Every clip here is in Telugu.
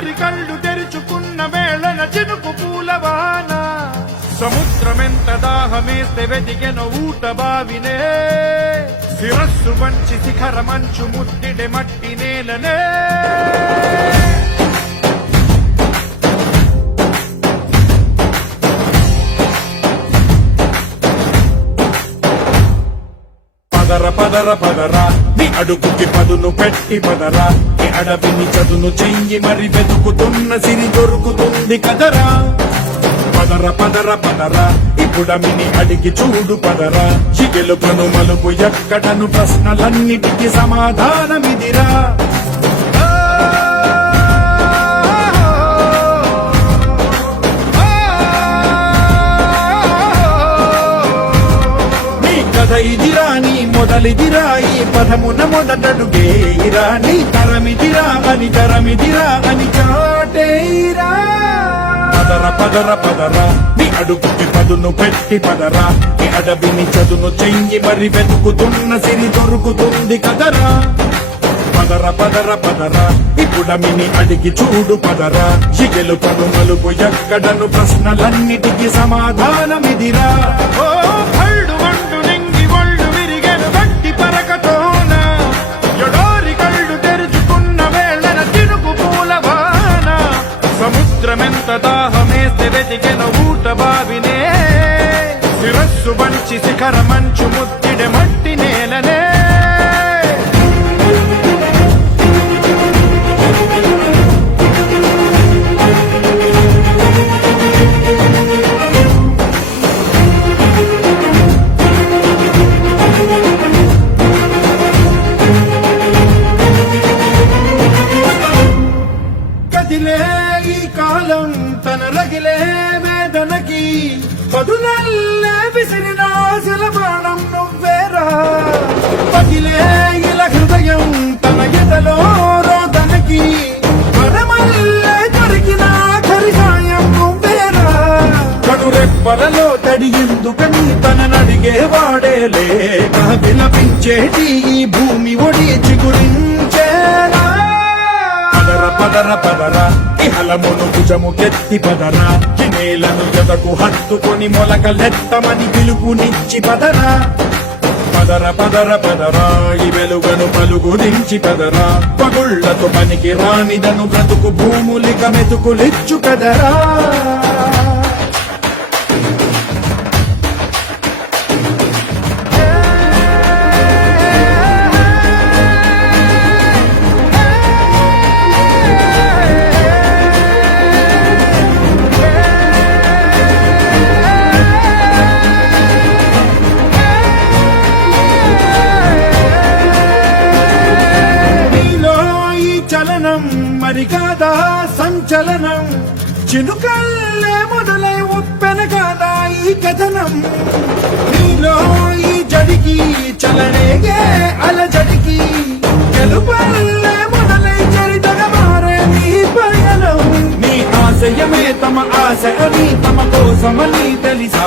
ఎడారి కళ్ళు తెరుచుకున్న వేళన చినుకు పూలవాన సముద్రమెంత దాహమేస్తే వెతికెన ఊట బావినే శిరస్సు వంచి శిఖర మంచు ముట్టిడే మట్టి నేలనే పదర పదర పదరా నీ అడుగుకి పదును పెట్టి పదరా నీ అడవిని చదును చెయ్యి మరి వెతుకుతున్న సిరి దొరుకుతుంది కదరా పదర పదర పదరా ఇప్పుడమిని అడిగి చూడు పదరా చిగెలుపను మలుపు ఎక్కడను ప్రశ్నలన్నిటికీ సమాధానమిదిరా ఇదిరా నీ మొదలిదిరా ఈ పదమున మొదటడుగేయిరా నీ తరమిదిరా అని చాటేయిరా పదర పదర పదరా నీ అడుగుకి పదును పెట్టి పదరా నీ అడవిని చదును చెయ్యి మరి వెతుకుతున్న సిరి దొరుకుతుంది కదరా పదర పదర పదరా ఇప్పుడమిని అడిగి చూడు పదరా చిగెలు పను మలుపు ఎక్కడను ప్రశ్నలన్నిటికీ సమాధానమిదిరా సముద్రమెంత దాహమేస్తే వెతికెన ఊట బావినే శిరస్సు వంచి శిఖర మంచు ముద్దిడె మట్టి నేలనే కాలం తన రగిలే వేదనకి పదునల్లే విసిరినాశల ప్రాణం నువ్వేరా పగిలే ఇలా హృదయం తన ఎదలో రోదనకి పరమల్లే దొరికిన కరిసాయం నువ్వేరా కడురెప్పలలో తడి ఎందుకని తన నడిగేవాడే లేక విలపించేటి ఈ భూమి ఒడి చిగురించేరా పదర పదరా ఇహలమును భుజము కెత్తి పదరా నేలను జతకు హత్తుకొని మొలకలెత్తమని పిలుపునిచ్చి పదరా పదర పదర పదరా ఈ వెలుగను పలుగురించి పదరా పగుళ్లతో పనికి రానిదను బ్రతుకు భూములిక మెతుకులిచ్చు కదరా మరి కాదా సంచలనం చినుకల్లే మొదలై ఉప్పెన కాదా ఈ కథనం నీలో ఈ జడికి చలనేగే అలజడికి గెలుపల్లే మొదలై చరితగా మారే నీ పయనం నీ ఆశయమే తమ ఆశ అని తమ కోసమని తెలిసా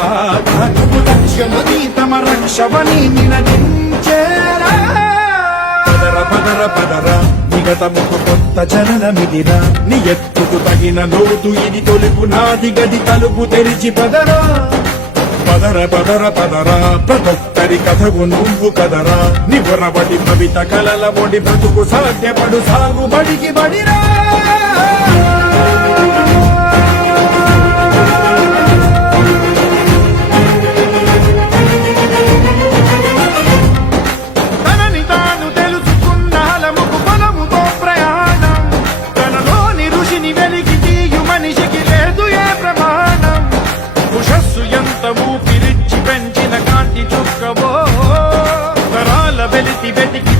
నువ్వు లక్ష్యమని తమ రక్షవని నినదించేరా పదర పదర పదరా నిగతముకు కొత్త జననమిదిరా నీ ఎత్తుకు తగిన లోతు ఇది తొలుపు నాది గది తలుపు తెరిచి పదరా పదర పదర పదరా ప్రతొక్కరి కథకు నువ్వు కదరా నివరబడి భవిత కలల ఒడి బ్రతుకు సాధ్యపడు సాగుబడికి బడిరా ఊపిరిచ్చి పెంచిన కాంతి చుక్కవో తరాల వెలితి వెతికి